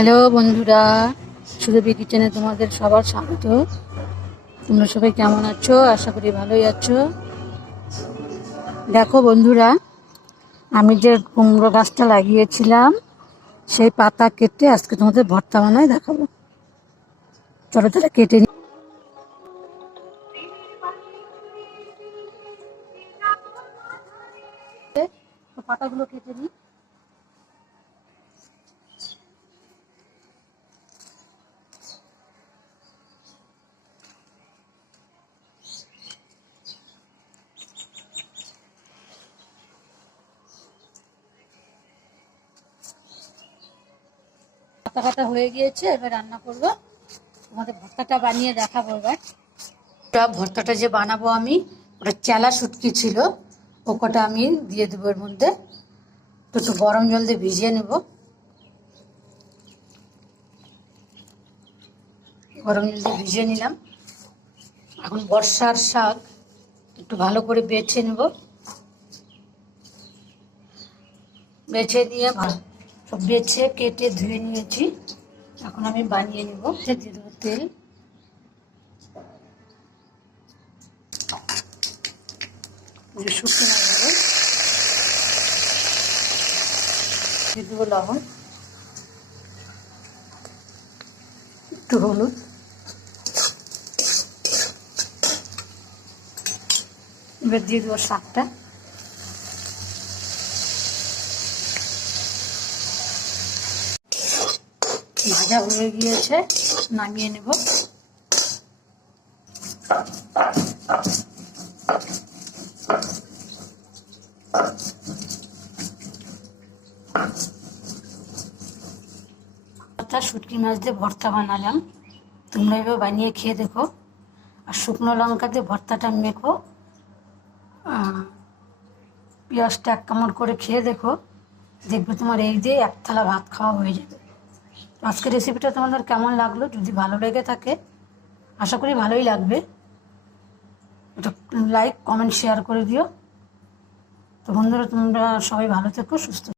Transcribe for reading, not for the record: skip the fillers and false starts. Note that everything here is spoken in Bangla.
হ্যালো বন্ধুরা, সুরভি কিচেনে তোমাদের সবার স্বাগত। তোমরা সবাই কেমন আছো? আশা করি ভালোই আছো। দেখো বন্ধুরা, আমি যে কুমড়ো গাছটা লাগিয়েছিলাম সেই পাতা কেটে আজকে তোমাদের ভর্তা বানায় দেখাবো। চলো তাহলে কেটে নি। পাতাগুলো কেটে নিই। পাতা কাটা হয়ে গিয়েছে, এবার রান্না করবো। তোমাদের ভর্তাটা বানিয়ে দেখাবো। এবার ভর্তাটা যে বানাবো আমি, ওটা চেলা শুটকি ছিল, ও কটা আমি দিয়ে দেবো এর মধ্যে। একটু গরম জল দিয়ে ভিজিয়ে নেব। গরম জল দিয়ে ভিজিয়ে নিলাম। এখন বর্ষার শাক একটু ভালো করে বেছে নেব। বেছে নিয়ে সব বেছে কেটে ধুয়ে নিয়েছি। এখন আমি বানিয়ে নেব। দিয়ে দেবো তেল, শুকনো লঙ্কা দিয়ে দেবো, লবণ, একটু হলুদ, এবার দিয়ে দেবো শাকটা। ভাজা হয়ে গিয়েছে, নামিয়ে নেব। শুটকি মাছ দিয়ে ভর্তা বানালাম, তোমরা এভাবে বানিয়ে খেয়ে দেখো। আর শুকনো লঙ্কা দিয়ে ভর্তাটা মেখো, পেঁয়াজটা 1 কামড় করে খেয়ে দেখো, দেখবে তোমার এই দিয়ে 1 থালা ভাত খাওয়া হয়ে যাবে। আজকের রেসিপিটা তোমাদের কেমন লাগলো? যদি ভালো লেগে থাকে, আশা করি ভালোই লাগবে, এটা লাইক কমেন্ট শেয়ার করে দিও। তো বন্ধুরা, তোমরা সবাই ভালো থেকো, সুস্থ।